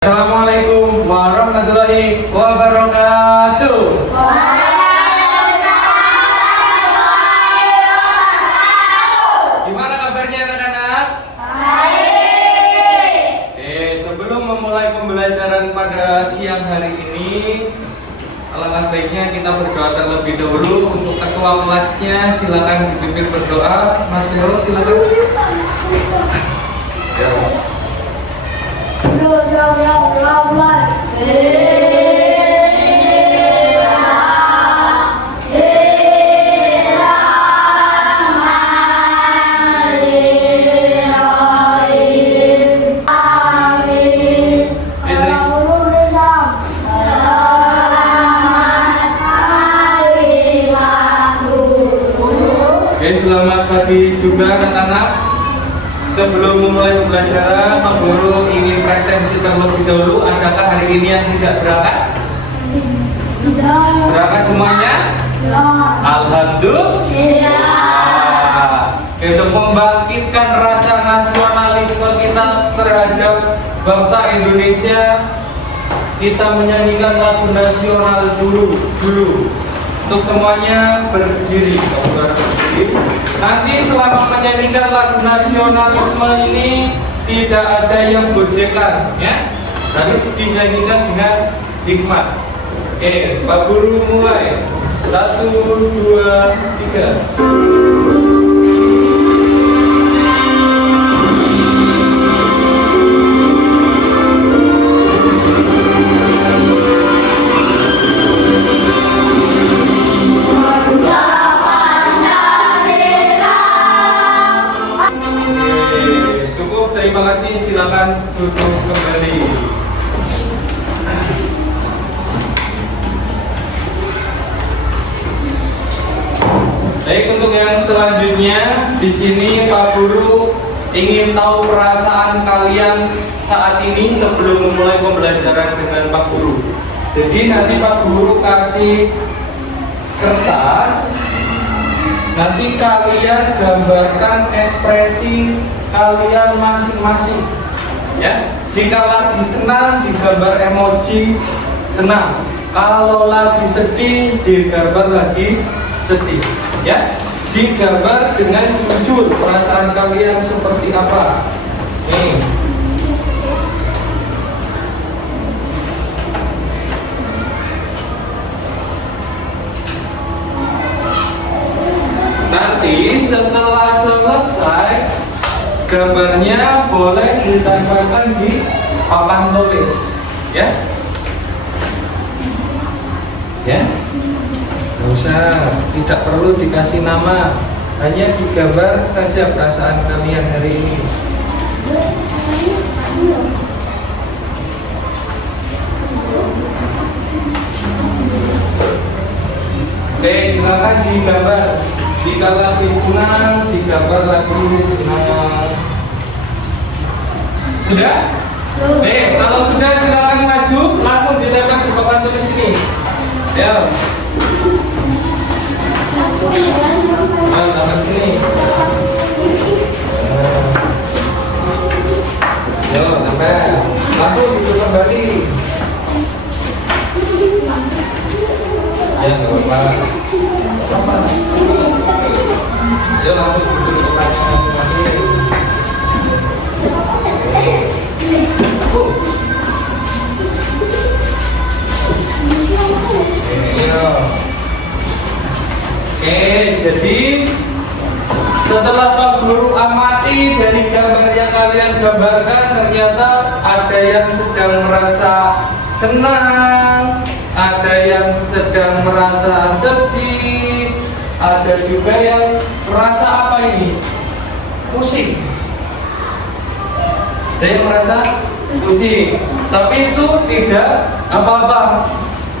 Assalamualaikum warahmatullahi wabarakatuh. Gimana kabarnya anak-anak? Baik. Sebelum memulai pembelajaran pada siang hari ini, alangkah baiknya kita berdoa terlebih dahulu. Untuk ketua kelasnya silakan dipimpin berdoa. Mas Vero silakan. Ya. Selamat pagi juga anak-anak. Sebelum memulai pembelajaran, Pak Guru ingin presensi terlebih dahulu. Adakah hari ini yang tidak berangkat? Berangkat semuanya? Alhamdulillah. Untuk membangkitkan rasa nasionalisme kita terhadap bangsa Indonesia, kita menyanyikan lagu nasional dulu. Untuk semuanya berdiri. Nanti selama menyanyikan lagu nasionalisme ini tidak ada yang gojekan, ya. Harus dinyanyikan dengan hikmat. Oke, Pak Guru mulai. 1, 2, 3. Terima kasih, silakan duduk kembali. Baik, untuk yang selanjutnya di sini Pak Guru ingin tahu perasaan kalian saat ini sebelum memulai pembelajaran dengan Pak Guru. Jadi nanti Pak Guru kasih kertas, nanti kalian gambarkan ekspresi kalian masing-masing, ya. Jika lagi senang digambar emoji senang, kalau lagi sedih digambar lagi sedih, ya. Digambar dengan jujur perasaan kalian seperti apa. Nih. Nanti setelah selesai, gambarnya boleh ditempelkan di papan tulis, ya. Nggak usah, tidak perlu dikasih nama, hanya digambar saja perasaan kalian hari ini. Oke, silakan digambar. Jika lagi senang, digambar lagi senang. Sudah? Kalau sudah silakan maju, langsung ditempel di papan tulis sini. Ya. Tangan sini. Yo, tempel. Langsung duduk kembali. Ya, nggak apa-apa. Yo, langsung duduk kembali. Oke, jadi setelah Pak Guru amati dari gambar yang kalian gambarkan, ternyata ada yang sedang merasa senang, ada yang sedang merasa sedih, ada juga yang merasa apa ini? Pusing. Ada yang merasa pusing, tapi itu tidak apa-apa.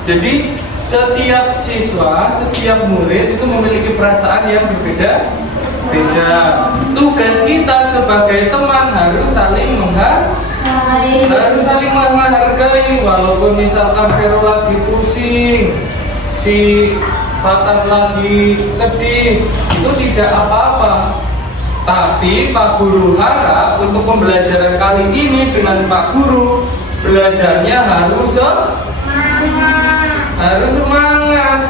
Jadi setiap siswa, setiap murid itu memiliki perasaan yang berbeda-beda. Tugas kita sebagai teman harus saling menghargai. Walaupun misalkan Vero lagi pusing, si Fatan lagi sedih, itu tidak apa-apa. Tapi Pak Guru harap untuk pembelajaran kali ini dengan Pak Guru belajarnya harus semangat,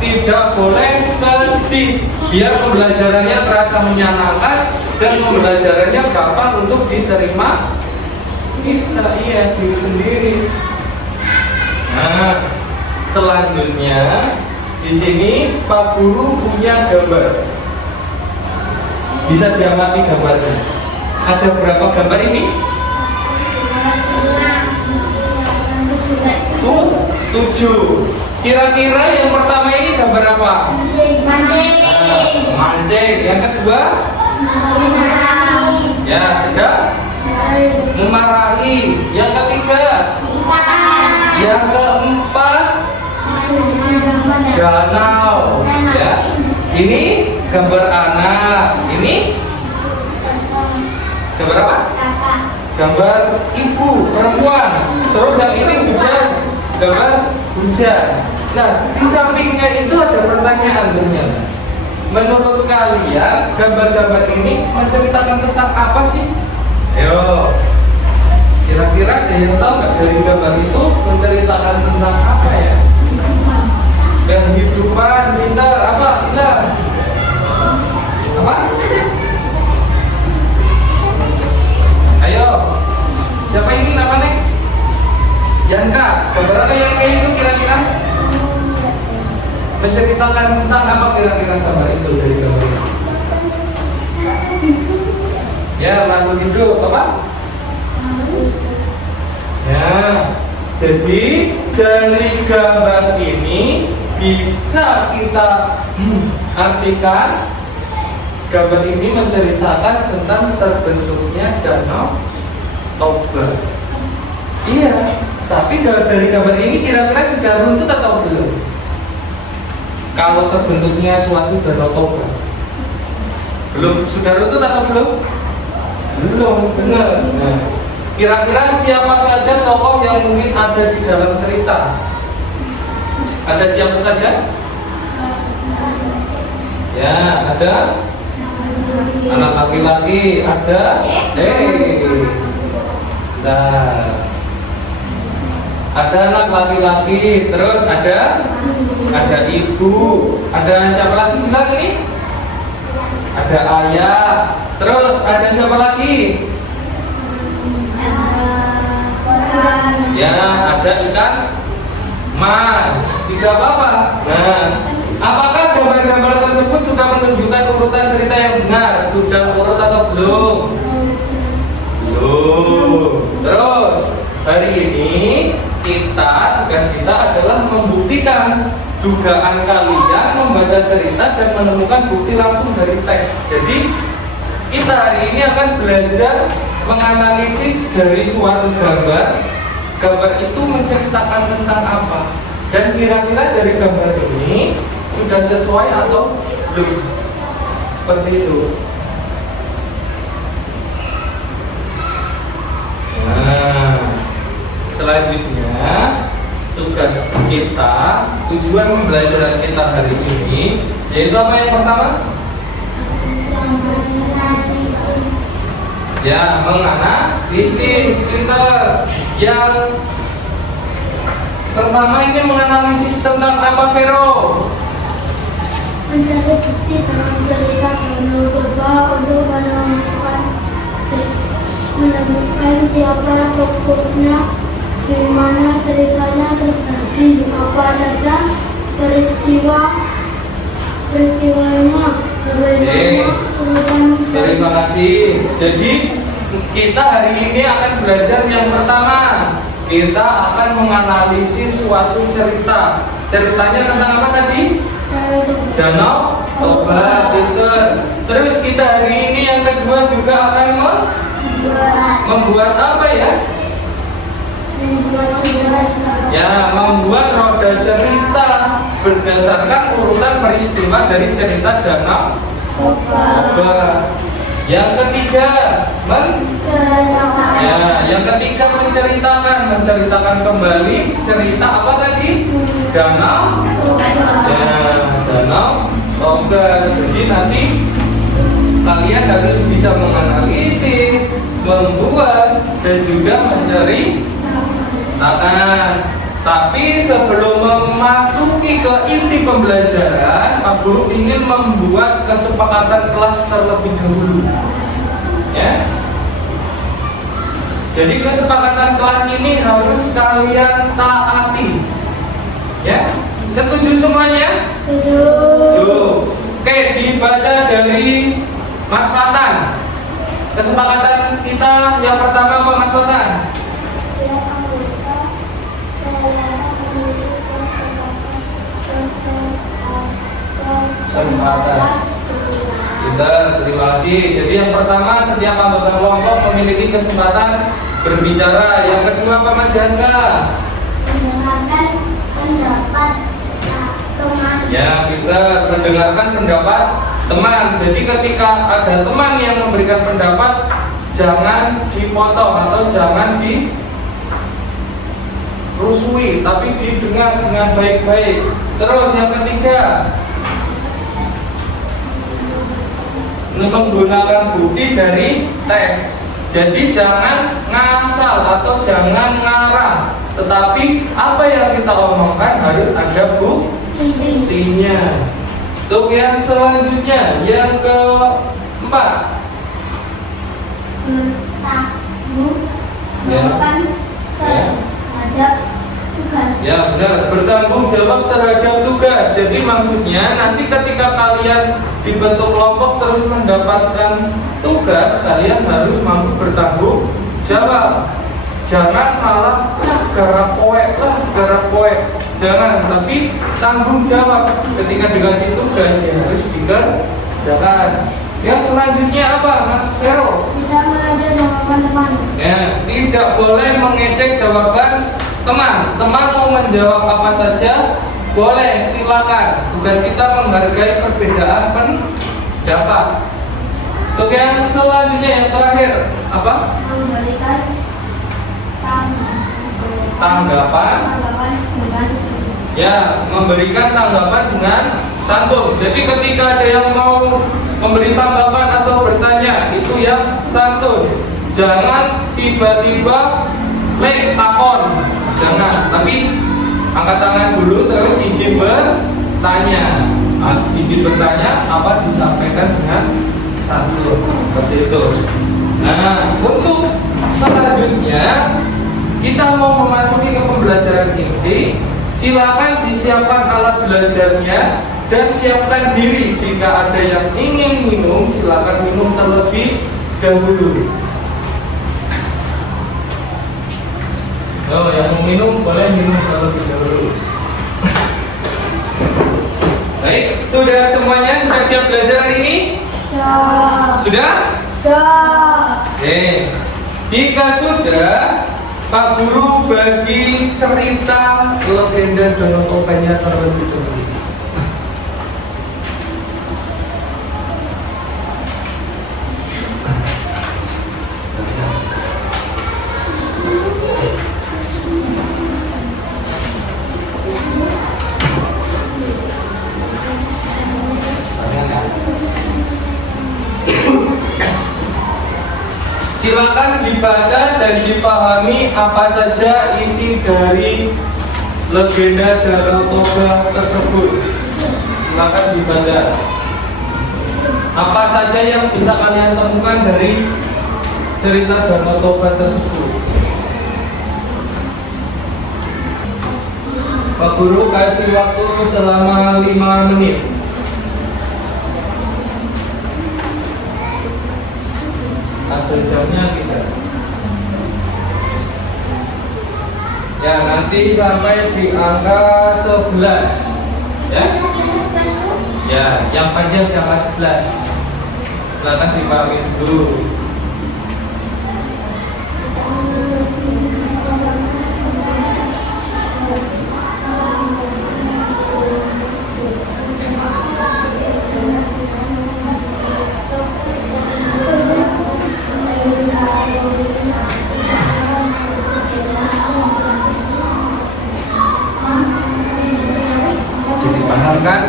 tidak boleh sedih, biar pembelajarannya terasa menyenangkan dan pembelajarannya gampang untuk diterima kita, diri sendiri. Nah, selanjutnya di sini Pak Guru punya gambar. Bisa diamati gambarnya. Ada berapa gambar ini? 7. Kira-kira yang pertama ini gambar apa? Mancing. Yang kedua? Ya, sedang memarahi. Yang ketiga? Yang keempat? Danau. Ya. Ini gambar anak. Ini gambar apa? Gambar ibu perempuan. Terus yang ini hujan, gambar hujan. Nah, di sampingnya itu ada pertanyaan ternyata. Menurut kalian gambar-gambar ini menceritakan tentang apa sih? Ayo, kira-kira ada yang tahu nggak dari gambar itu menceritakan tentang apa ya? Kehidupan, pintar, apa? Pintar. Apa? Ayo, siapa ini namanya? Yanka. Gambar apa yang kayak itu kira-kira? Menceritakan tentang apa kira-kira gambar itu dari gambar itu? Ya, lagu hidup apa? Ya, jadi dari gambar ini bisa kita artikan gambar ini menceritakan tentang terbentuknya Danau Toba. Iya, tapi dari gambar ini kira-kira sudah runtut atau belum? Kalau terbentuknya suatu Danau Toba, belum. Sudah runtut atau belum? Belum, benar. Nah, kira-kira siapa saja tokoh yang mungkin ada di dalam cerita? Ada siapa saja? Ya, ada anak laki-laki, ada nah, ada anak laki-laki, terus ada ibu, ada siapa lagi bilang ini? Ada ayah, terus ada siapa lagi? Ya, ada ikan mas, tidak apa-apa. Nah, apakah gambar-gambar tersebut sudah menunjukkan urutan cerita yang benar? Sudah urut atau belum? Belum. Terus hari ini tugas kita adalah membuktikan dugaan kalian membaca cerita dan menemukan bukti langsung dari teks. Jadi kita hari ini akan belajar menganalisis dari suatu gambar. Gambar itu menceritakan tentang apa? Dan kira-kira dari gambar ini sudah sesuai atau belum? Seperti itu. Nah, selanjutnya tugas kita, tujuan pembelajaran kita hari ini yaitu apa yang pertama? Ya, menganalisis. Pintar. Yang pertama ini menganalisis tentang apa, Vero? Mencari bukti dalam cerita Danau Toba untuk menemukan siapa tokohnya, di mana ceritanya terjadi, apa saja peristiwanya, terima kasih. Jadi kita hari ini akan belajar yang pertama. Kita akan menganalisis suatu cerita. Ceritanya tentang apa tadi? Danau Toba. Terus kita hari ini yang kedua juga akan membuat apa ya? Ya, membuat roda cerita berdasarkan urutan peristiwa dari cerita Danau Toba. Yang ketiga, menceritakan kembali cerita apa tadi? Danau Toba. Jadi nanti kalian harus bisa menganalisis, membuat, dan juga mencari Tangan. Tapi sebelum memasuki ke inti pembelajaran, Pak Guru ingin membuat kesepakatan kelas terlebih dahulu. Ya. Jadi kesepakatan kelas ini harus kalian taati. Ya. Setuju semuanya? Setuju. Oke, dibaca dari Mas Fatan. Kesepakatan kita yang pertama apa Mas Fatan? Kesempatan. Kita terima kasih. Jadi yang pertama, setiap anggota kelompok memiliki kesempatan berbicara. Yang kedua apa Mas Yangga? Mendengarkan pendapat teman. Ya, kita mendengarkan pendapat teman. Jadi ketika ada teman yang memberikan pendapat, jangan dipotong atau jangan dirusui, tapi didengar dengan baik-baik. Terus yang ketiga, menggunakan bukti dari teks. Jadi jangan ngasal atau jangan ngarang, tetapi apa yang kita omongkan harus ada buktinya. Untuk yang selanjutnya, yang keempat, bertanggung jawab terhadap tugas. Ya benar, bertanggung jawab terhadap tugas. Jadi maksudnya nanti ketika kalian dibentuk kelompok terus mendapatkan tugas, kalian harus mampu bertanggung jawab. Jangan malah garap poek. Jangan, tapi tanggung jawab. Ketika dikasih tugas ya harus dikerjakan. Yang selanjutnya apa, Mas Vero? Tidak mengajar jawaban teman. Ya, tidak boleh mengecek jawaban teman. Teman mau menjawab apa saja, boleh, silakan. Tugas kita menghargai perbedaan pendapat. Untuk yang selanjutnya, yang terakhir, apa? Memberikan Tanggapan. dengan Ya, memberikan tanggapan dengan santun. Jadi ketika ada yang mau memberi tanggapan atau bertanya, itu yang santun. Jangan tiba-tiba takon. Jangan, tapi angkat tangan dulu terus izin bertanya. Izin bertanya apa disampaikan dengan santun. Seperti itu. Nah, untuk selanjutnya kita mau memasuki ke pembelajaran inti. Silakan disiapkan alat belajarnya dan siapkan diri. Jika ada yang ingin minum, silakan minum terlebih dahulu. Oh, yang mau minum boleh minum terlebih dahulu. Baik, sudah semuanya sudah siap belajar hari ini? Sudah? Oke. Jika sudah, Pak Guru bagi cerita legenda Danau Tobanya terlebih dahulu. Silakan dibaca dan dipahami apa saja isi dari legenda Danau Toba tersebut. Silakan dibaca. Apa saja yang bisa kalian temukan dari cerita Danau Toba tersebut. Pak Guru kasih waktu selama 5 menit. Ada jamnya kita. Ya, nanti sampai di angka 11. Ya. Ya, yang panjang di angka 11. Silakan dipahami dulu. Jadi paham kan?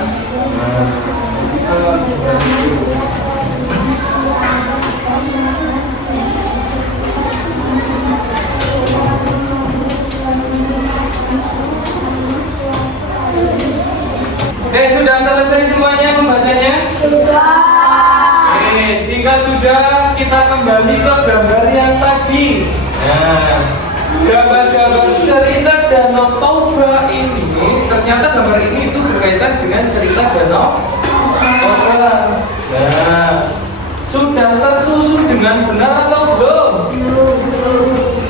adanya? Sudah. Jika sudah, kita kembali ke gambar yang tadi. Nah, gambar-gambar cerita Danau Toba ini, ternyata gambar ini itu berkaitan dengan cerita Danau Toba. Nah, sudah tersusun dengan benar atau belum?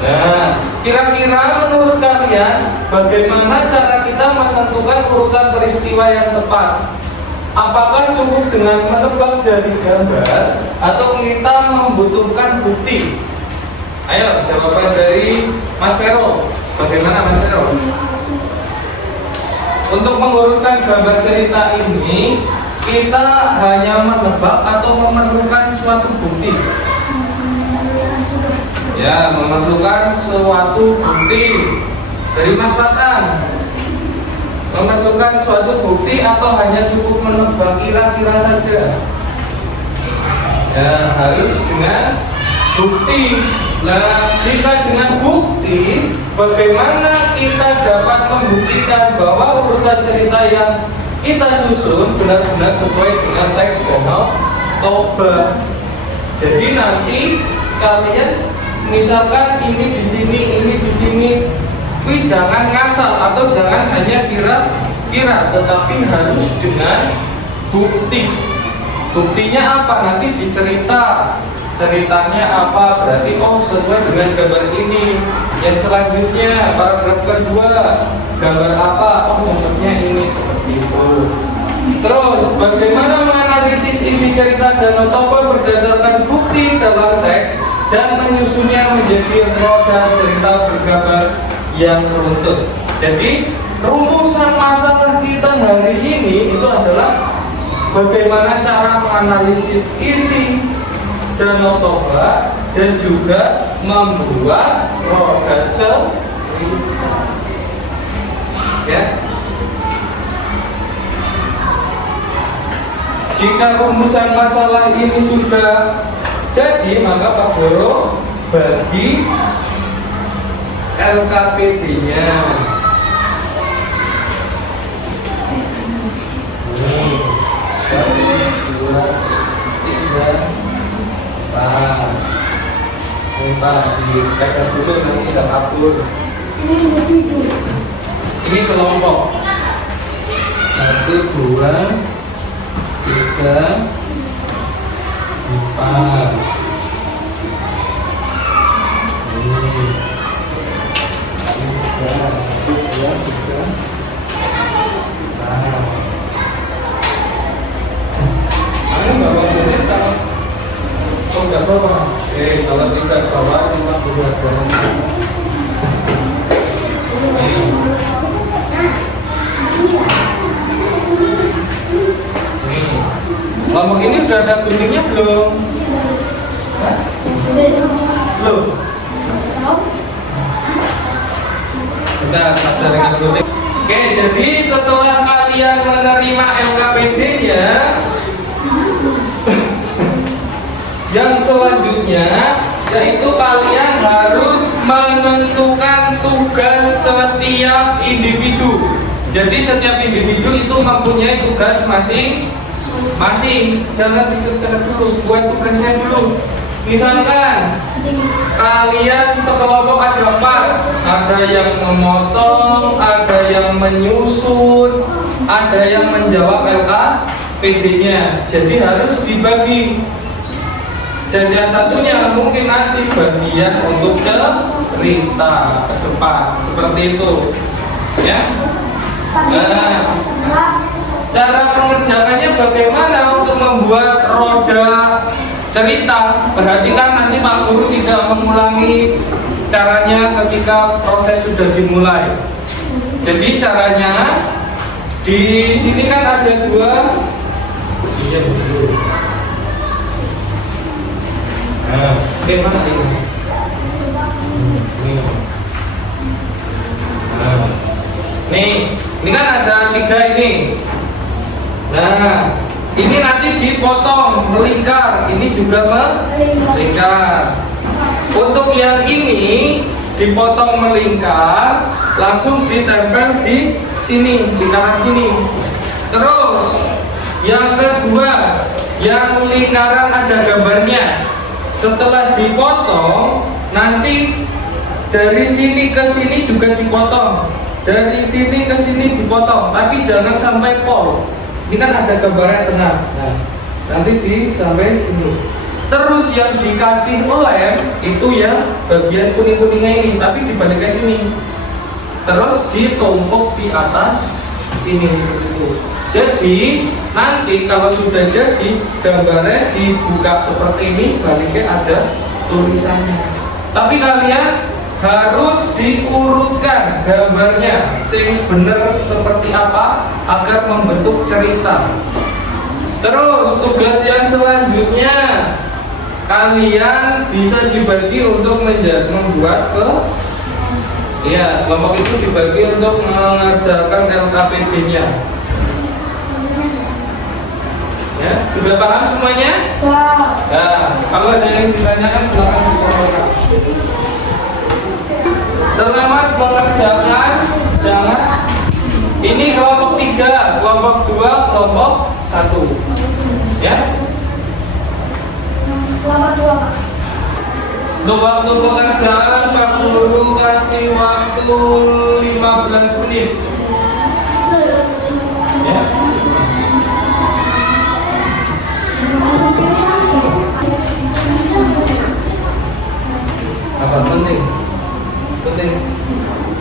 Nah, kira-kira menurut kalian bagaimana cara kita menentukan urutan peristiwa yang tepat? Apakah cukup dengan menebak dari gambar atau kita membutuhkan bukti? Ayo, jawaban dari Mas Vero. Bagaimana Mas Vero? Untuk mengurutkan gambar cerita ini, kita hanya menebak atau memerlukan suatu bukti? Ya, memerlukan suatu bukti. Dari Mas Fatan, memerlukan suatu bukti atau hanya cukup menebak kira-kira saja? Ya, harus dengan bukti. Nah, jika dengan bukti, bagaimana kita dapat membuktikan bahwa urutan cerita yang kita susun benar-benar sesuai dengan teks Danau Toba? Jadi nanti kalian misalkan ini di sini, ini di sini, tapi jangan ngasal atau jangan hanya kira-kira, tetapi harus dengan bukti. Buktinya apa? Nanti dicerita. Ceritanya apa? Berarti sesuai dengan gambar ini. Yang selanjutnya paragraf kedua, gambar apa? Contohnya ini seperti itu. Terus bagaimana menganalisis isi cerita Danau Toba berdasarkan bukti dalam teks dan menyusunnya menjadi roda cerita bergambar yang runtut. Jadi rumusan masalah kita hari ini itu adalah bagaimana cara menganalisis isi Danau Toba dan juga membuat roda cerita. Ya. Jika rumusan masalah ini sudah jadi, maka Pak Guru bagi LKPD-nya. Ini 1, 2, 3, 4. Dikasih dulu nanti kita atur. Ini kelompok 1, 2, 3, 4. Kalau tidak bawa 52 Kelompok ini sudah ada guntingnya belum? Hah? Belum? Sudah ada dengan gunting. Oke, jadi setelah kalian menerima LKPD-nya, yang selanjutnya yaitu kalian harus menentukan tugas setiap individu. Jadi setiap individu itu mempunyai tugas masing-masing. Jangan dikerjakan dulu, buat tugasnya dulu. Misalkan kalian sekelompok ada 4, ada yang memotong, ada yang menyusun, ada yang menjawab LKPD-nya. Jadi harus dibagi. Dan yang satunya mungkin nanti bagian untuk cerita ke depan, seperti itu, ya. Nah, cara pengerjaannya bagaimana untuk membuat roda cerita? Perhatikan nanti Pak Guru tidak mengulangi caranya ketika proses sudah dimulai. Jadi caranya di sini kan ada 2. Nah, bagaimana ini? Nah, ini kan ada 3 ini. Nah, ini nanti dipotong melingkar, ini juga melingkar. Untuk yang ini dipotong melingkar, langsung ditempel di sini, lingkaran sini. Terus Yang kedua, yang lingkaran ada gambarnya. Setelah dipotong, nanti dari sini ke sini juga dipotong, dari sini ke sini dipotong, tapi jangan sampai pol. Ini kan ada gambarnya tengah. Nah, nanti sampai sini. Terus yang dikasih lem itu ya bagian kuning-kuningnya ini, tapi dibalik ke sini. Terus ditumpuk di atas sini seperti itu. Jadi nanti kalau sudah jadi gambarnya dibuka seperti ini, baliknya ada tulisannya. Tapi kalian harus diurutkan gambarnya sing bener seperti apa agar membentuk cerita. Terus tugas yang selanjutnya, kalian bisa dibagi untuk membuat kelompok itu dibagi untuk mengerjakan LKPD-nya. Ya, sudah paham semuanya? Nah, kalau ada yang ditanyakan silakan disampaikan. Selamat mengerjakan. Jangan. Ini kelompok 3, kelompok 2, kelompok 1. Ya. Untuk waktu pengerjaan Pak Guru kasih waktu 15 menit. Ya. Apa penting? Penting.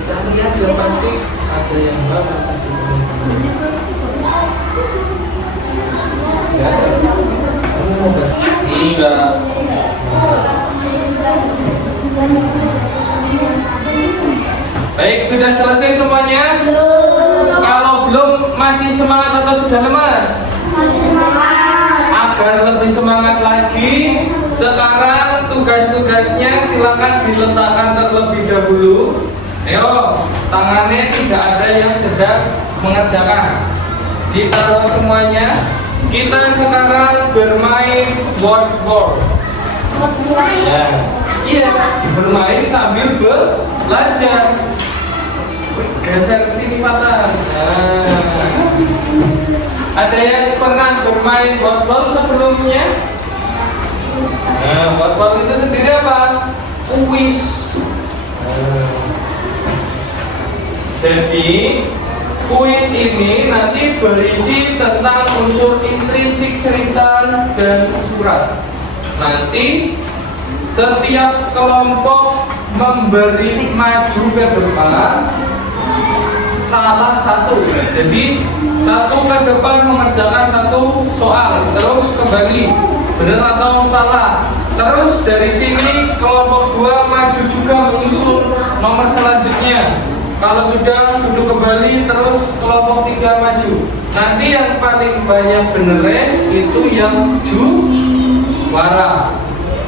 Cari aja pasti ada yang baru. Ya. Enggak. Baik, sudah selesai semuanya? Kalau belum, masih semangat atau sudah lemas? Agar lebih semangat lagi, sekarang tugas-tugasnya silakan diletakkan terlebih dahulu. Ayo, tangannya tidak ada yang sedang mengerjakan. Ditaruh semuanya. Kita sekarang bermain board. Ya. Iya, bermain sambil belajar. Geser ke sini patah. Nah. Ada yang pernah bermain board sebelumnya? Nah, board itu sendiri apa? Kuis. Jadi kuis ini nanti berisi tentang unsur intrinsik cerita dan surat. Nanti setiap kelompok memberi maju ke depan salah satu. Jadi satu ke depan mengerjakan satu soal, terus kembali benar atau salah. Terus dari sini kelompok 2 maju juga menyusul nomor selanjutnya. Kalau sudah duduk kembali, terus kelompok 3 maju. Nanti yang paling banyak benernya itu yang juara.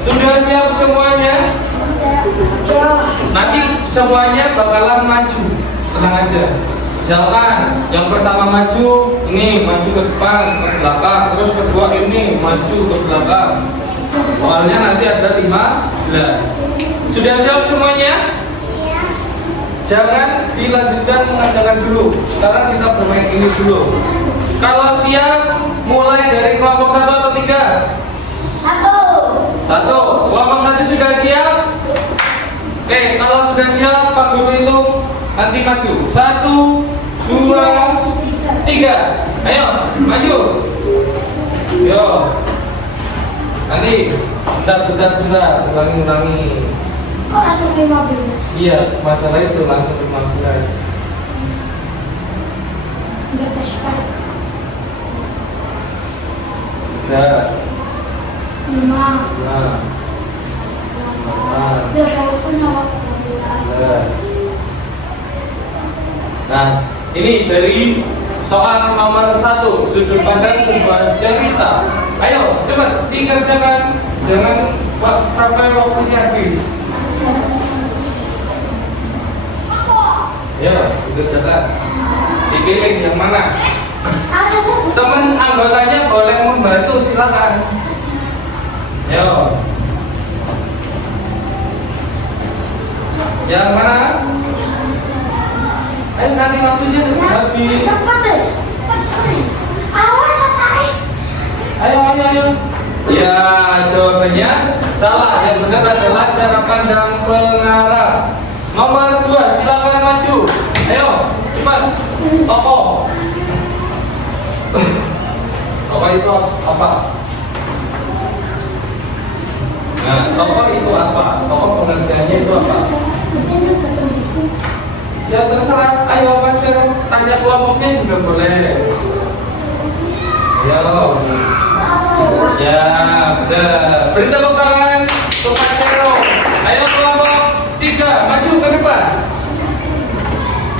Sudah siap semuanya? Nanti semuanya bakalan maju. Tenang aja. Jalan. Yang pertama maju, ini maju ke depan, ke belakang. Terus kedua ini maju ke belakang. Soalnya nanti ada 15. Sudah siap semuanya? Jangan dilanjutkan mengerjakan dulu. Sekarang kita bermain ini dulu. Kalau siap, mulai dari kelompok 1 atau 3? 1. Kelompok 1 sudah siap? Oke, kalau sudah siap, Pak Guru itu nanti maju. 1, 2, 3. Ayo, maju. Yo. Nanti, bentar. Ulangi. Kok langsung 15? Iya, masalah itu langsung 15. Udah flashback. Udah. 5. Nah. Udah tahu punya waktu. Nah, ini dari soal nomor 1, sudut pandang sebuah cerita. Ayo, cepat dikerjakan, jangan sampai waktunya habis. Ya, dikerjakan. Dipilih yang mana? Teman anggotanya boleh membantu, silakan. Ayo. Yang mana? Ayo nanti waktunya habis. Cepat deh. Awas selesai. Ayo, ayo, ayo. Ya, jawabannya salah. Yang benar adalah cara pandang pengarah. Nomor 2, silakan maju. Ayo, cepat. Tokoh. Tokoh itu apa? Nah, tokoh itu apa? Tokoh pengertiannya itu apa? Ya terserah. Ayo, Mas, tanya kelompoknya juga boleh. Ayo. Ya, udah. Beri tepuk tangan untuk Mas Hero. Ayo kelompok 3, maju ke depan.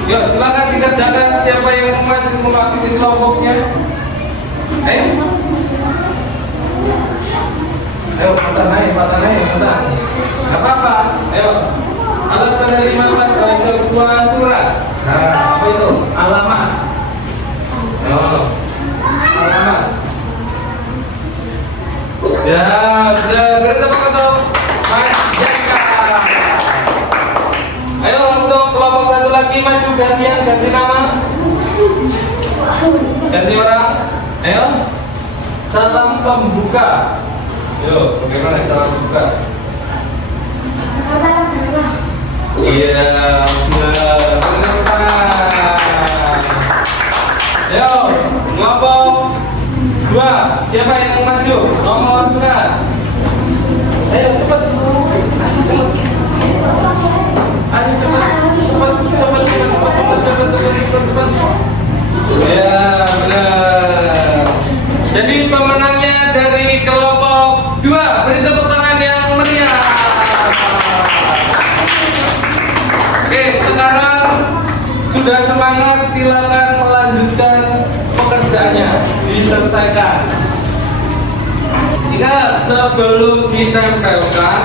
Yuk, silakan dikerjakan. Siapa yang mau maju mewakili kelompoknya? Ayo. Ayo, patah naik. Gak apa-apa. Ayo. Alat penerima sebuah surat. Nah, apa itu? Alamat. Ayo. Alamat. Ya, sudah beri tepuk untuk Mas Jaka. Ayo untuk kelompok satu lagi maju gantian, ganti nama, ganti orang. Ayo, salam pembuka. Yo, bagaimana salam pembuka? Iya, benar. Ayo, kelompok 2, siapa yang mau maju? Nomor surat. Ayo cepat. Ayo cepat. Ya, benar. Jadi pemenangnya dari kelompok 2. Beri tepuk tangan yang meriah. Oke, sekarang sudah semangat, silakan melanjutkan pekerjaannya, diselesaikan. Ingat, sebelum ditempelkan,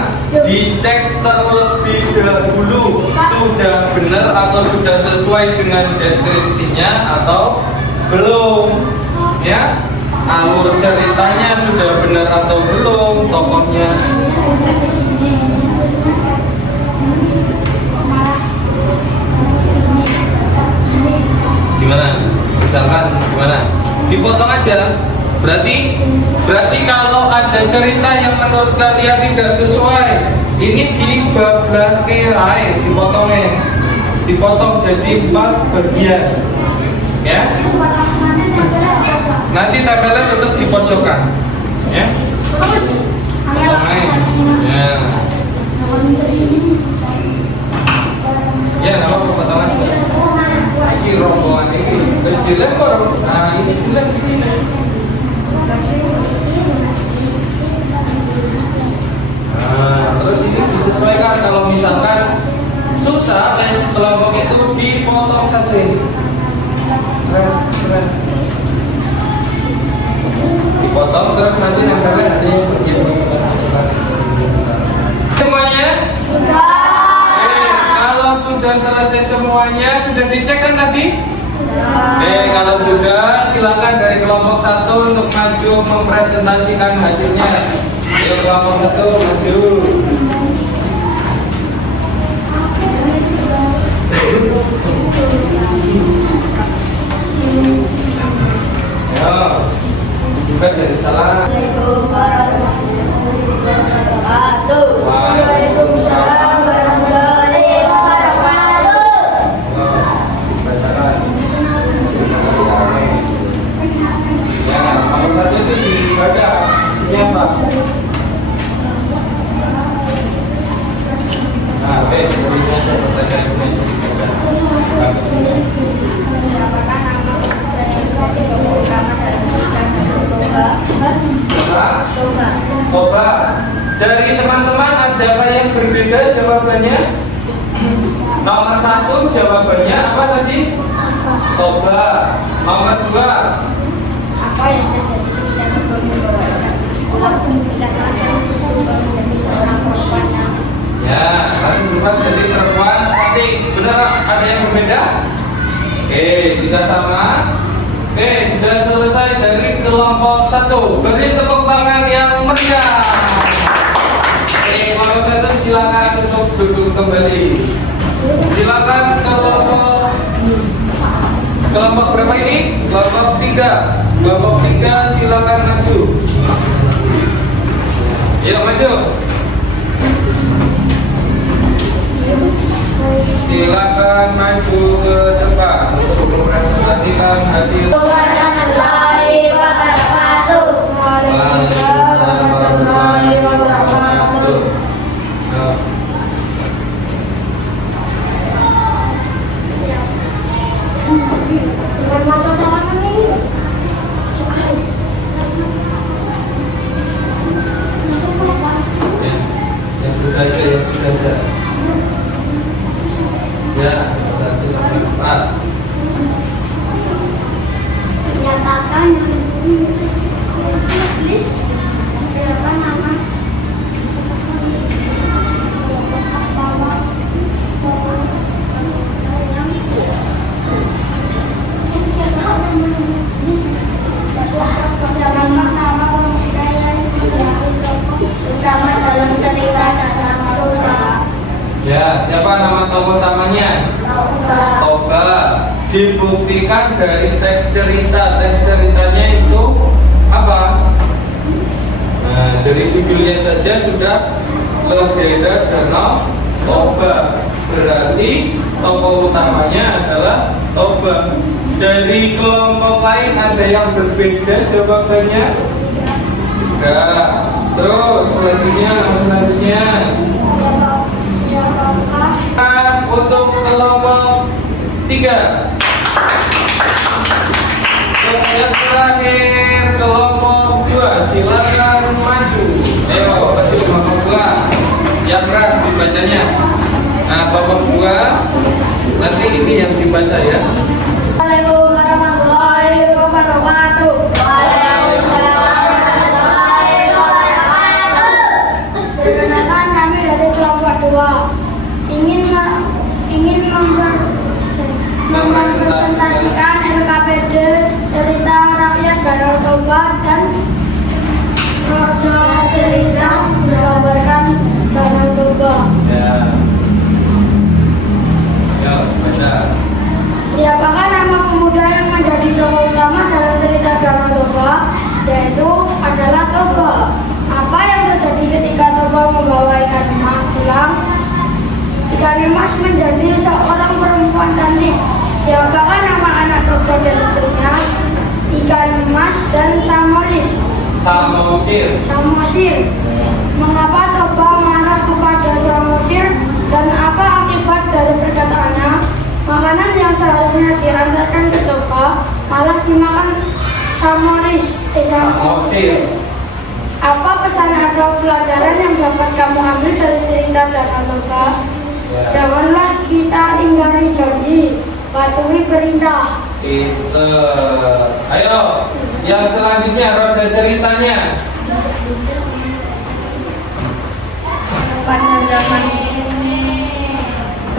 dicek terlebih dahulu sudah benar atau sudah sesuai dengan deskripsinya atau belum. Ya, alur ceritanya sudah benar atau belum, tokohnya. Gimana? Misalkan gimana? Dipotong aja. Berarti kalau ada cerita yang menurut kalian tidak sesuai, ini dibablas kirain, dipotong jadi 4 bagian. Ya. Nanti tempelnya tetap di pojokan. Ya. Ya. Ya, nama potongan. Ini rombongan ini terus dilempar. Nah, ini dilem di sini. Nah, terus ini disesuaikan. Kalau misalkan susah, kelompok itu dipotong saja ini. Dipotong terus nanti nempelnya ada yang begini. Semuanya? Kalau sudah selesai semuanya, sudah dicek kan tadi? Kalau sudah, silakan dari kelompok 1 untuk maju mempresentasikan hasilnya. Ayo kelompok 1 maju. Ayo, bukan jadi salah. Waalaikumsalam warahmatullahi wabarakatuh. Ya, nomor 1 itu dibaca isinya apa? Nah, Coba dari teman-teman adakah yang berbeda jawabannya? Nomor 1 jawabannya apa tadi? Coba. Nomor 2 apa yang terjadi ketika membawakan menjadi seorang perempuan yang ya, masih berubah jadi perempuan cantik. Benar, ada yang berbeda? Oke, kita sama. Oke, sudah selesai dari kelompok 1. Beri tepuk tangan yang meriah. Oke, kelompok 1 silakan untuk duduk kembali. Silakan kelompok berapa ini? Kelompok 3. Kelompok 3 silakan maju. Yuk maju. Silakan maju ke depan untuk mempresentasikan hasil. Warahmatullahi wabarakatuh. Warahmatullahi wabarakatuh. Nah, Dengan mata tangan ini. yang sudah aja, yang sudah aja. Ya, 1 sampai 4. Nyatakan siapa nama utama dalam cerita Danau Toba. Ya, siapa nama tokoh utamanya? Toba. Dibuktikan dari teks cerita. Teks ceritanya itu apa? Nah, dari judulnya saja sudah legenda Danau Toba. Berarti tokoh utamanya adalah Toba. Dari kelompok lain ada yang berbeda jawabannya? Enggak. Terus selanjutnya. Untuk kelompok 3. Yang terakhir kelompok 2, silakan maju. Ayo maju kelompok 2. Yang keras dibacanya. Nah, kelompok 2 nanti ini yang dibaca ya. Assalamualaikum warahmatullahi wabarakatuh. Perkenalkan, kami dari kelompok 2 ingin mempresentasikan LKPD cerita rakyat Danau Toba dan proses cerita menggambarkan Danau Toba. Ya. Yo, baca. Siapakah nama pemuda yang menjadi tokoh utama dalam cerita Danau Toba? Yaitu adalah Toba. Apa yang terjadi ketika Toba membawa ikan emas pulang? Ikan emas menjadi seorang perempuan cantik. Siapakah nama anak Toba dan istrinya? Ikan emas dan Samoris. Samosir. Mengapa Toba marah kepada Samosir dan apa akibat dari perkataannya? Makanan yang seharusnya diantarkan ke Toba malah dimakan Samosir. Apa pesan atau pelajaran yang dapat kamu ambil dari cerita Danau Toba? Janganlah kita ingkari janji, patuhi perintah. Itu. Ayo, yang selanjutnya roda ceritanya. Pada zaman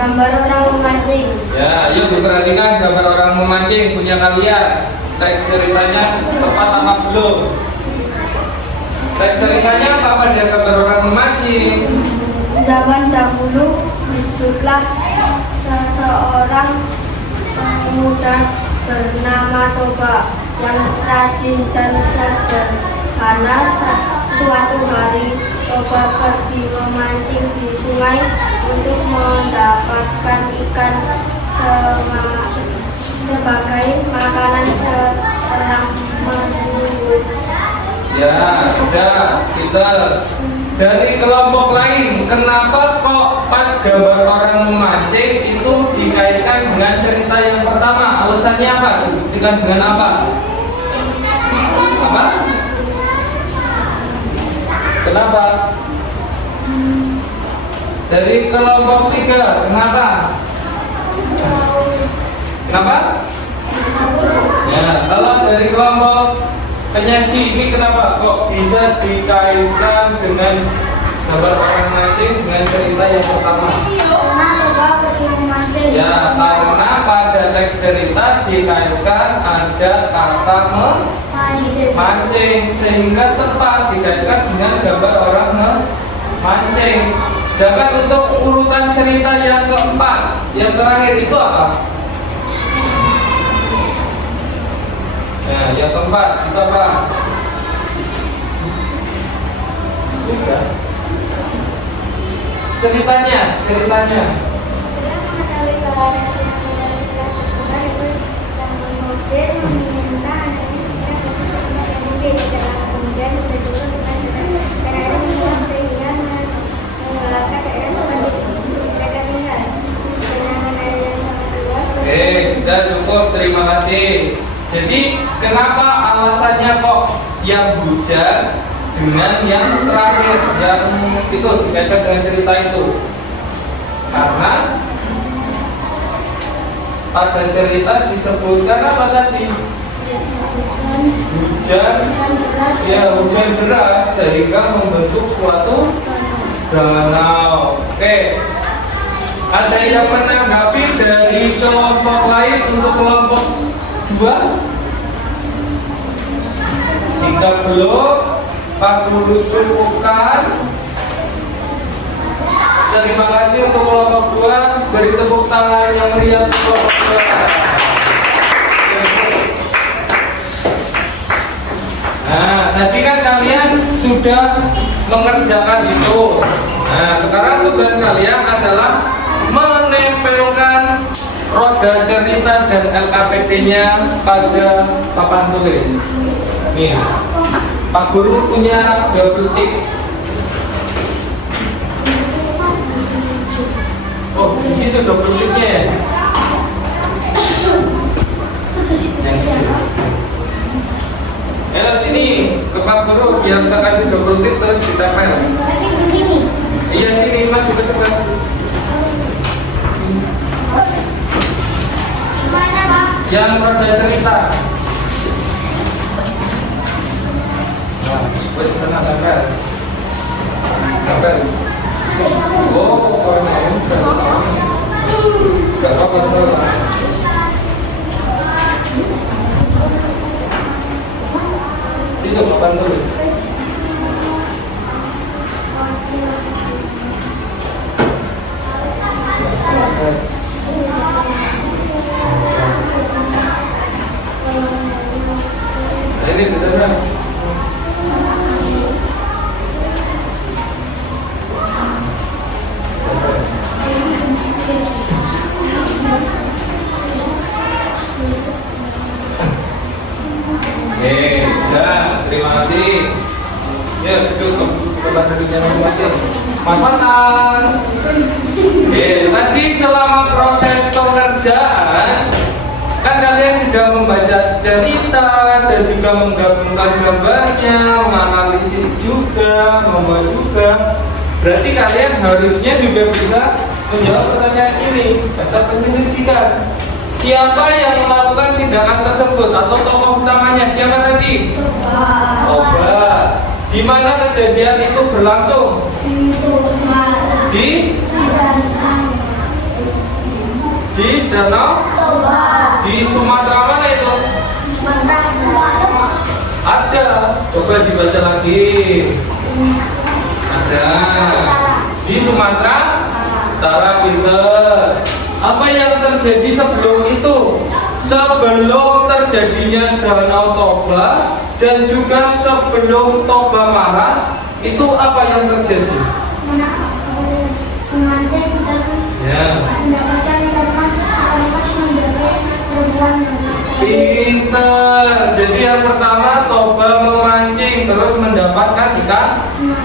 gambar orang memancing. Ya, yuk diperhatikan gambar orang memancing punya kalian. Teks ceritanya tepat apa belum? Teks ceritanya apa pada gambar orang memancing? Zaman dahulu hiduplah seseorang pemuda bernama Toba yang rajin dan sederhana. Suatu hari Toba pergi memancing di sungai untuk mendapatkan ikan sebagai makanan setelah menunggu. Ya, sudah. Kita dari kelompok lain, kenapa kok pas gambar orang memancing itu dikaitkan dengan cerita yang pertama? Alasannya apa? Dikaitkan dengan apa? Apa? Kenapa? Dari kelompok 3, kenapa? Kenapa? Ya, kalau dari kelompok penyaji ini kenapa kok bisa dikaitkan dengan gambar orang mancing dengan cerita yang pertama? Karena Toba pergi memancing. Ya, karena pada teks cerita dikaitkan ada kata memancing sehingga tepat dikaitkan dengan gambar orang memancing. Sedangkan untuk urutan cerita yang keempat, yang terakhir itu apa? Nah, yang keempat itu apa? sudah. Ceritanya. Oke, sudah cukup, terima kasih. Jadi kenapa alasannya kok yang hujan dengan yang terakhir yang itu dikaitkan dengan cerita itu? Karena pada cerita disebutkan apa tadi? Hujan deras sehingga membentuk suatu danau. Oke. Ada yang menanggapi dari kelompok lain untuk kelompok 2? Jika belum, Pak Guru cukupkan. Terima kasih untuk kelompok 2. Beri tepuk tangan yang meriah untuk kelompok 2. Nah, tadi kan kalian sudah mengerjakan itu. Nah, sekarang tugas kalian adalah menempelkan roda cerita dan LKPD-nya pada papan tulis. Nih, Pak Guru punya double tick. Oh, di situ double ticknya ya. Yang situ. Lewat sini ke Pak Guru biar kita kasih double tick terus ditempel. Iya sini masuk ke depan. Yang roda cerita. Nah, wes sana tempel. Oh, enggak apa-apa salah. Itu papan tulis. Ini beneran. Sudah, terima kasih. Ya, duduk tempat duduknya masing-masing. Mas Matan. Tadi selama proses pengerjaan kan kalian sudah membaca cerita dan juga menggabungkan gambarnya, menganalisis juga, membuat juga. Berarti kalian harusnya juga bisa menjawab pertanyaan ini atau penyelidikan. Siapa yang melakukan tindakan tersebut atau tokoh utamanya? Siapa tadi? Toba. Di mana kejadian itu berlangsung? Di Danau Toba. Di Sumatera mana itu? Ada. Coba dibaca lagi. Ada. Di Sumatera Utara, pinter. Apa yang terjadi sebelum itu? Sebelum terjadinya Danau Toba dan juga sebelum Toba marah, itu apa yang terjadi? Memancing dan mendapatkan ikan mas menjadi perempuan. Pinter. Jadi yang pertama Toba memancing terus mendapatkan ikan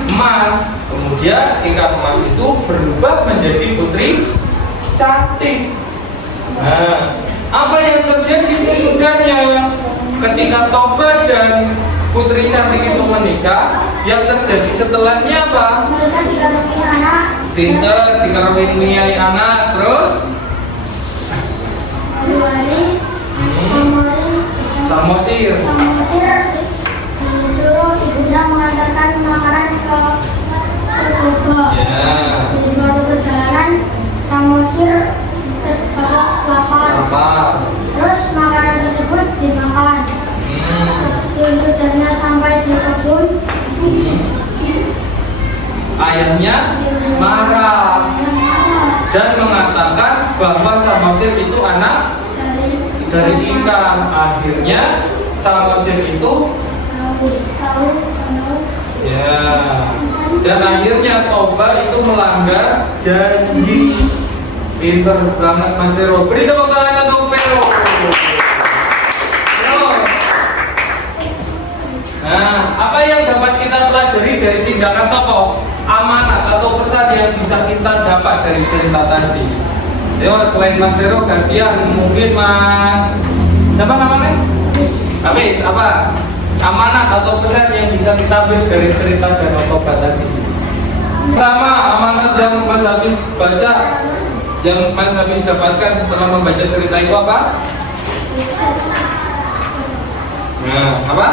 emas. Kemudian ikan emas itu berubah menjadi putri cantik. Nah, apa yang terjadi sesudahnya? Ketika Toba dan putri cantik itu menikah, yang terjadi setelahnya apa? Mereka dikaruniai anak. Pinter, dikaruniai anak, terus Samosir disuruh ibunya mengantarkan makanan ke Toba. Di suatu perjalanan Samosir lapar. Terus makanan tersebut dimakan. Terus sudahnya sampai di kebun, ayahnya marah dan mengatakan bahwa Samosir itu anak dari ikan. Akhirnya Samosir itu Ya. Dan akhirnya toba itu melanggar janji. Pinter banget Mas Vero. Beri tepuk tangan untuk Vero. Nah, apa yang dapat kita pelajari dari tindakan tokoh? Amanat atau pesan yang bisa kita dapat dari cerita tadi. Yo, selain Mas Vero, gantian mungkin Mas siapa namanya? Habis apa? Amanat atau pesan yang bisa kita ambil dari cerita Danau Toba tadi. Pertama, amanat yang Mas habis baca, yang Mas habis dapatkan setelah membaca cerita itu apa? Nah, apa?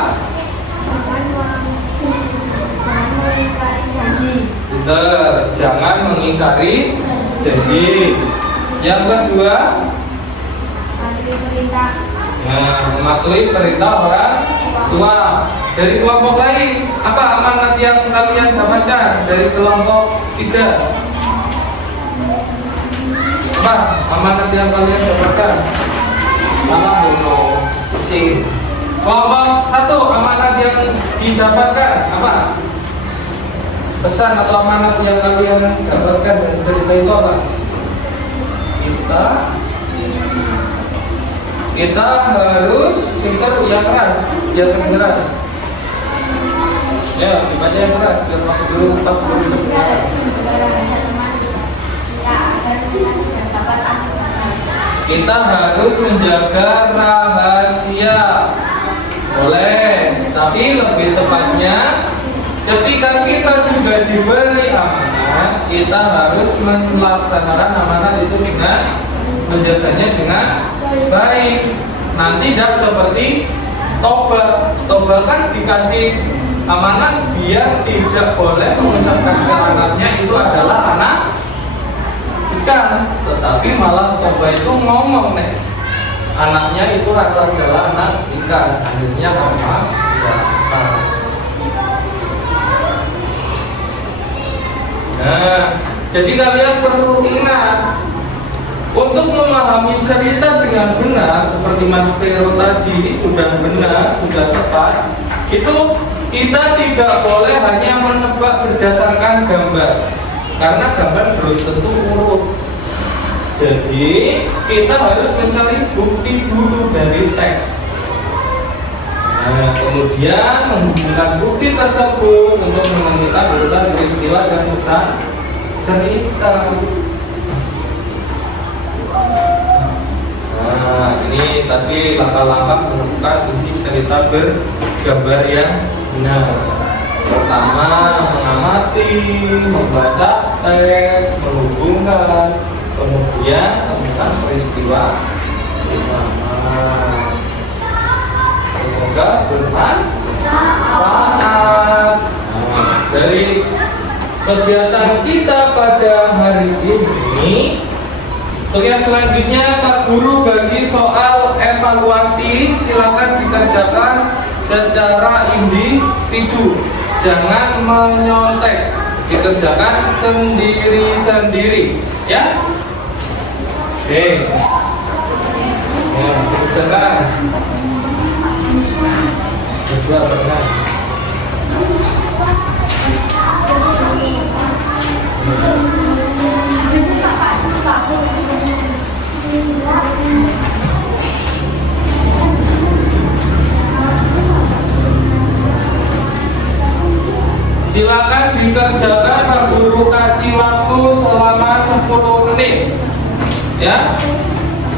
Benar, jangan mengingkari janji. Yang kedua, mematuhi perintah orang tua. Dari kelompok lain, apa amanat yang kalian dapatkan dari kelompok 3? Apa amanat yang kalian dapatkan? Kelompok 1, amanat yang didapatkan apa? Pesan atau amanat yang kalian dapatkan dari cerita itu apa? Kita harus siksa yang keras biar kedengeran. Ya, dibaca yang keras biar masuk dulu tetap dulu. Kita harus menjaga rahasia. Boleh, tapi lebih tepatnya ketika kita sudah diberi amanat, kita harus melaksanakan amanat itu dengan menjaganya dengan baik. Nanti tidak seperti Toba. Toba kan dikasih amanat, dia tidak boleh mengucapkan ke anaknya itu adalah anak ikan, tetapi malah Toba itu ngomong nih, anaknya itu adalah anak ikan. Akhirnya apa? Nah, jadi kalian perlu ingat untuk memahami cerita dengan benar, seperti Mas Vero tadi sudah benar, sudah tepat. Itu kita tidak boleh hanya menebak berdasarkan gambar, karena gambar belum tentu urut. Jadi kita harus mencari bukti dulu dari teks. Nah, kemudian menghubungkan bukti tersebut untuk menentukan urutan peristiwa dan pesan cerita. Nah, ini tadi langkah-langkah menentukan isi cerita bergambar yang benar. Pertama, mengamati, membaca teks, menghubungkan, kemudian menemukan peristiwa. Semoga bermanfaat. Dari kegiatan kita pada hari ini, untuk yang selanjutnya Pak Guru bagi soal evaluasi, silakan dikerjakan secara individu, jangan menyontek, dikerjakan sendiri-sendiri, ya. Oke, ya, dikerjakan. Silakan dikerjakan, Pak Guru kasih waktu selama 10 menit. Ya.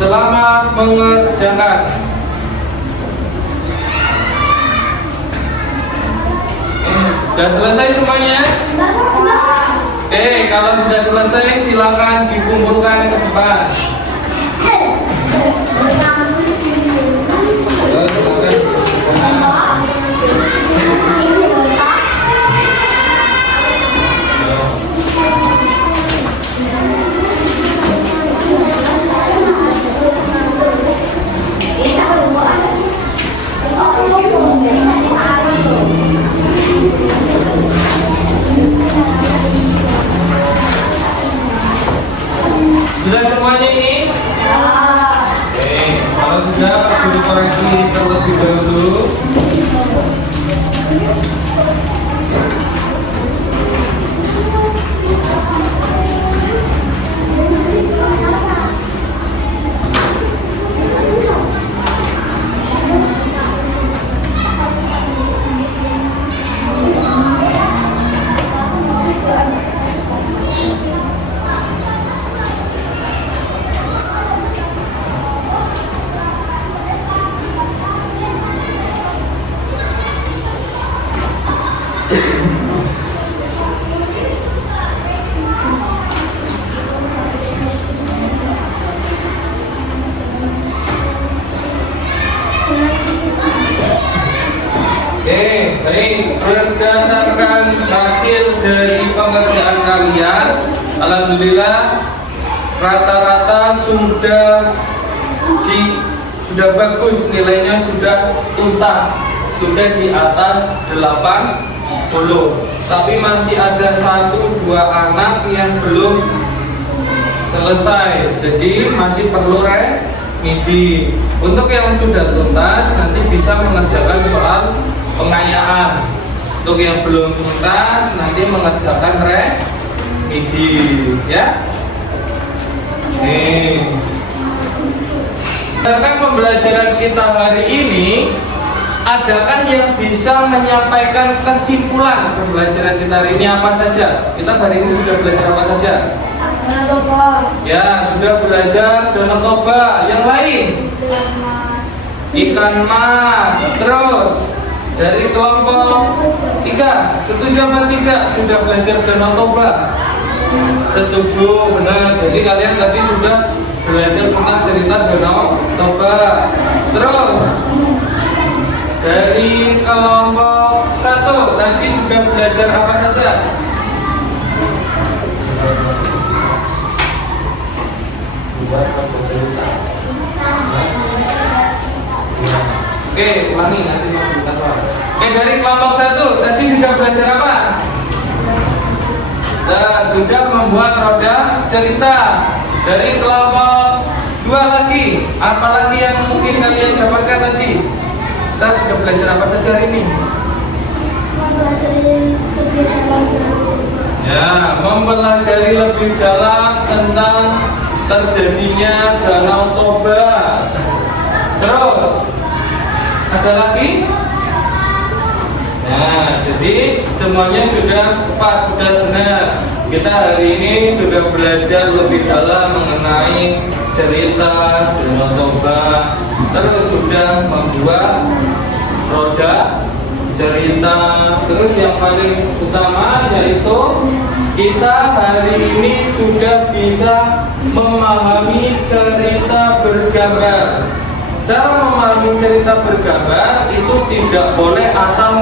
Selamat mengerjakan. Sudah selesai semuanya? Oke, kalau sudah selesai silakan dikumpulkan ke depan. Sudah semuanya ini? Ya. Oke, kalau sudah Guru koreksi terlebih dahulu. Oke, baik. Berdasarkan hasil dari pengerjaan kalian, alhamdulillah rata-rata sudah bagus, nilainya sudah tuntas, sudah di atas 80. Tapi masih ada 1-2 anak yang belum selesai, jadi masih perlu remedi. Untuk yang sudah tuntas nanti bisa mengerjakan soal pengayaan. Untuk yang belum tuntas nanti mengerjakan remedi, ya. Nih. Dalam pembelajaran kita hari ini, adakah yang bisa menyampaikan kesimpulan pembelajaran kita hari ini apa saja? Kita hari ini sudah belajar apa saja? Danau Toba. Ya, sudah belajar Danau Toba. Yang lain? Ikan mas. Terus dari kelompok 3, setuju apa tidak? Sudah belajar Danau Toba? Setuju, benar. Jadi kalian tadi sudah belajar tentang cerita Danau Toba. Terus dari kelompok 1 tadi sudah belajar apa saja? Oke, ulangi nanti kita soal. Oke, dari kelompok 1 tadi sudah belajar apa? Nah, sudah membuat roda cerita. Dari kelompok 2 lagi, apa lagi yang mungkin kalian dapatkan tadi? Kita sudah belajar apa saja hari ini? Ya, mempelajari lebih dalam tentang terjadinya Danau Toba. Terus ada lagi? Nah, jadi semuanya sudah tepat, sudah benar. Kita hari ini sudah belajar lebih dalam mengenai cerita Danau Toba. Terus sudah membuat roda cerita. Terus yang paling utama yaitu kita hari ini sudah bisa memahami cerita bergambar. Cara memahami cerita bergambar itu tidak boleh asal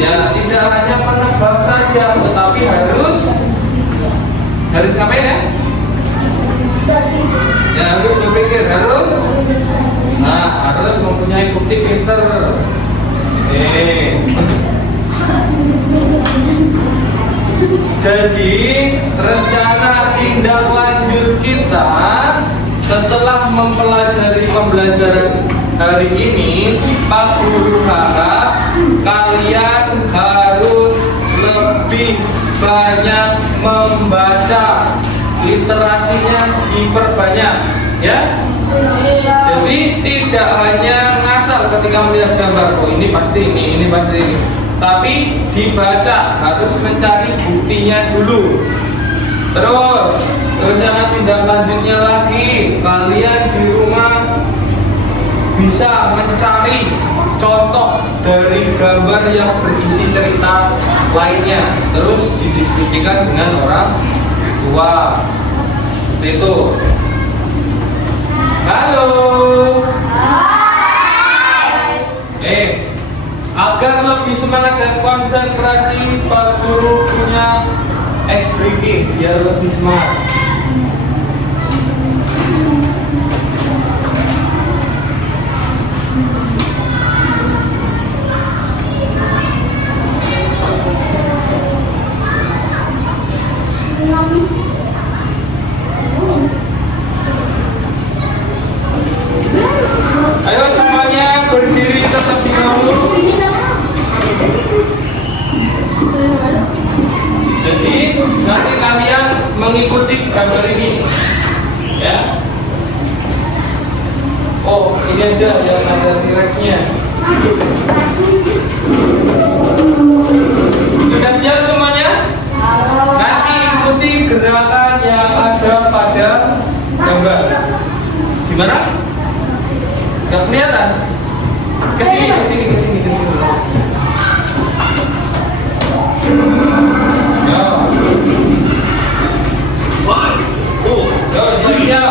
ya, tidak hanya menebak saja, tetapi harus ngapain ya? Ya, harus berpikir, harus mempunyai bukti pinter. Jadi rencana tindak lanjut kita setelah mempelajari pembelajaran hari ini, Pak Guru harap kalian harus lebih banyak membaca, literasinya diperbanyak, ya. Jadi tidak hanya ngasal ketika melihat gambar, oh ini pasti ini pasti ini, tapi dibaca, harus mencari buktinya dulu. Terus rencana tindak lanjutnya lagi, kalian di rumah bisa mencari contoh dari gambar yang berisi cerita lainnya, terus didiskusikan dengan orang tua. Seperti itu. Halo. Hai. Agar lebih semangat dan konsentrasi, Pak Guru punya ice breaking biar lebih semangat. Ayo semuanya berdiri terlebih dahulu. nanti kalian mengikuti gambar ini, ya. Oh, ini aja yang ada T-Rex-nya. Sudah siap semuanya? Nanti ikuti gerakan yang ada pada gambar. Gimana? Gak kelihatan? Kesini. Ya. Selanjutnya.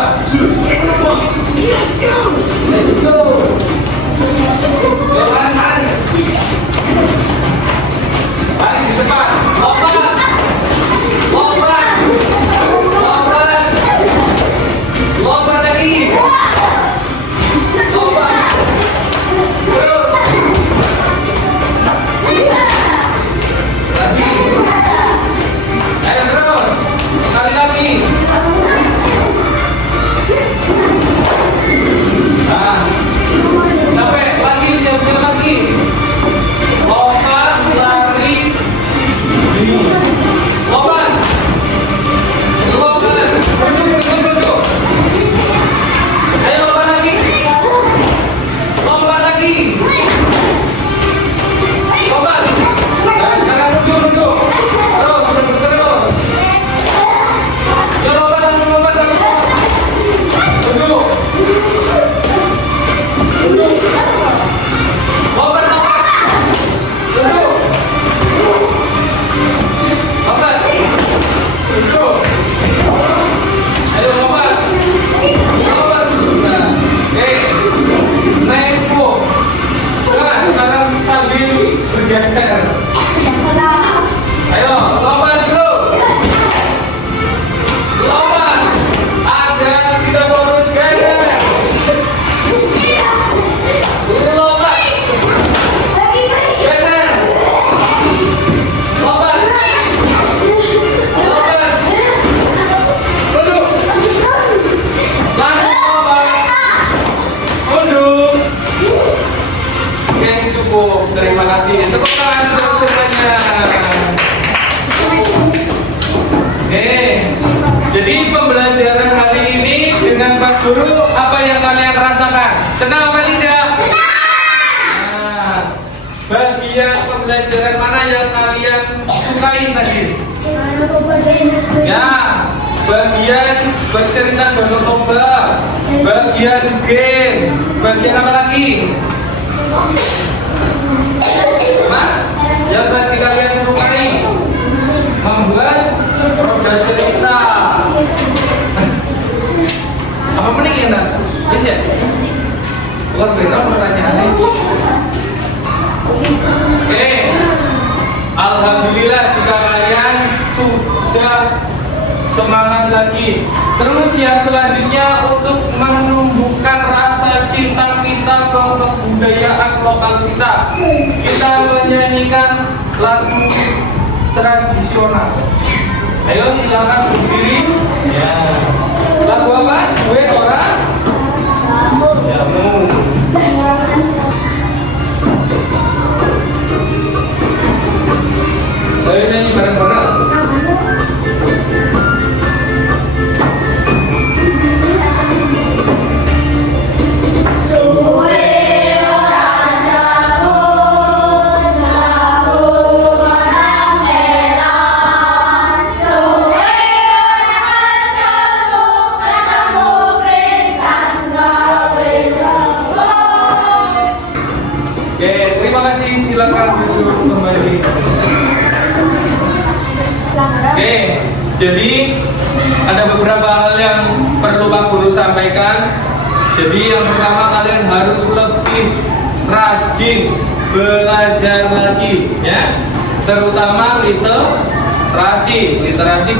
Let's go. Lari. Lari di depan. Lompat. Lompat lagi. Lompat. Terus. Lagi. Ayo terus. Sekali lagi. Nah, sampai lagi, siap-siap lagi. Lompat, lari, lompat, duduk. Ayo lompat lagi, lompat. Nah, sekarang duduk. Terus. Ya lompat. Duduk. Lompat. Duduk. Lompat. Duduk. Ayo lompat. Nah, naik puluh. Nah, sekarang sambil bergeser. Ayo lompat dulu. Lompat. Ada dinosaurus geser. Lompat. Geser. Lompat. Duduk. Langsung lompat. Duduk. Oke, cukup. Terima kasih. Tepuk tangan untuk semuanya. Oke. Jadi pembelajaran hari ini dengan Pak Guru, apa yang kalian rasakan? Senang apa tidak? Nah, bagian pembelajaran mana yang kalian sukai tadi? Ya, bagian bercerita berlomba, bagian game, bagian apa lagi? Mas, yang tadi kalian sukai membuat roda cerita. Apa menit ya, Nak? Bisa? Bukan cerita, pertanyaan. Oke. Alhamdulillah jika kalian sudah semangat lagi. Terus yang selanjutnya untuk menumbuhkan rasa cinta kita ke kebudayaan lokal kita, kita menyanyikan lagu tradisional. Ayo silakan berdiri. Ya. Lagu apa? Duet orang jamu. Ayo nyanyi bareng-bareng. Silakan duduk kembali. Oke, jadi ada beberapa hal yang perlu Pak Guru sampaikan. Jadi yang pertama, kalian harus lebih rajin belajar lagi, ya. Terutama literasi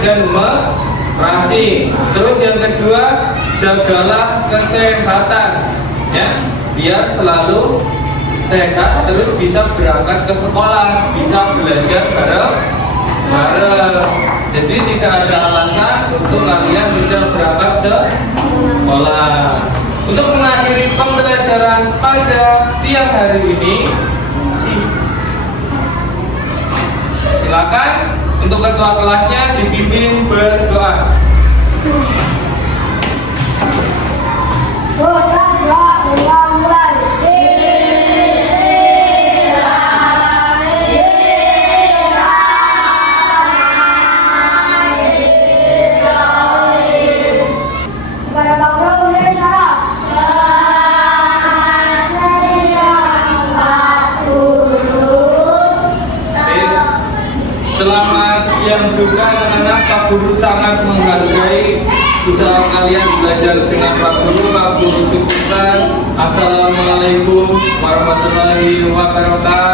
dan numerasi. Terus yang kedua, jagalah kesehatan, ya, biar selalu sehat, terus bisa berangkat ke sekolah, bisa belajar bareng. Jadi tidak ada alasan untuk kalian tidak berangkat sekolah. Untuk mengakhiri pembelajaran pada siang hari ini, silakan Untuk ketua kelasnya dipimpin berdoa. Kepada Pak Guru, mulai salam. Selamat siang juga anak-anak. Pak Guru sangat menghargai usaha kalian belajar dengan Pak Guru. Pak Guru cukupkan. Assalamualaikum warahmatullahi wabarakatuh.